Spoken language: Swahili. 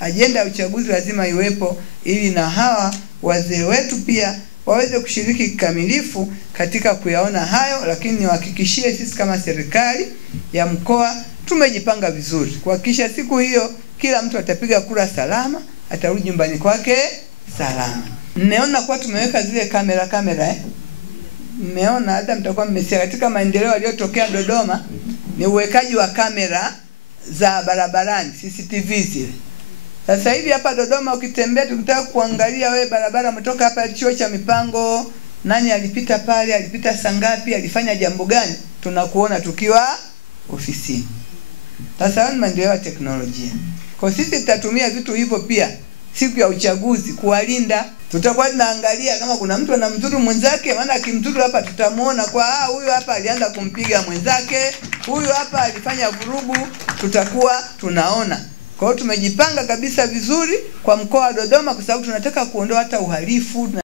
Ajenda ya uchaguzi lazima iwepo ili na hawa wazee wetu pia waweze kushiriki kikamilifu katika kuyaona hayo, lakini niwahakikishie sisi kama serikali ya mkoa tumejipanga vizuri kuhakikisha siku hiyo kila mtu atapiga kura salama, atarudi nyumbani kwake salama. Mmeona kwa tumeweka zile kamera mmeona, hata mtakuwa mmesikia katika maendeleo yaliyotokea Dodoma ni uwekaji wa kamera za barabarani, CCTV zile. Sasa hivi hapa Dodoma ukitembea tukitaka kuangalia we barabara mtoka hapa chuo cha mipango, nani alipita pale, alipita sangapi, alifanya jambo gani, tunakuona tukiwa ofisini. Sasa ni maendeleo ya teknolojia. Kwa sisi tutatumia vitu hivyo pia siku ya uchaguzi kuwalinda. Tutakuwa tunaangalia kama kuna mtu anamdhuru mwenzake, maana akimdhuru hapa tutamuona kwa huyu hapa alianza kumpiga mwenzake, huyu hapa alifanya vurugu, tutakuwa tunaona. Kwa hiyo tumejipanga kabisa vizuri kwa mkoa wa Dodoma kwa sababu tunataka kuondoa hata uhalifu.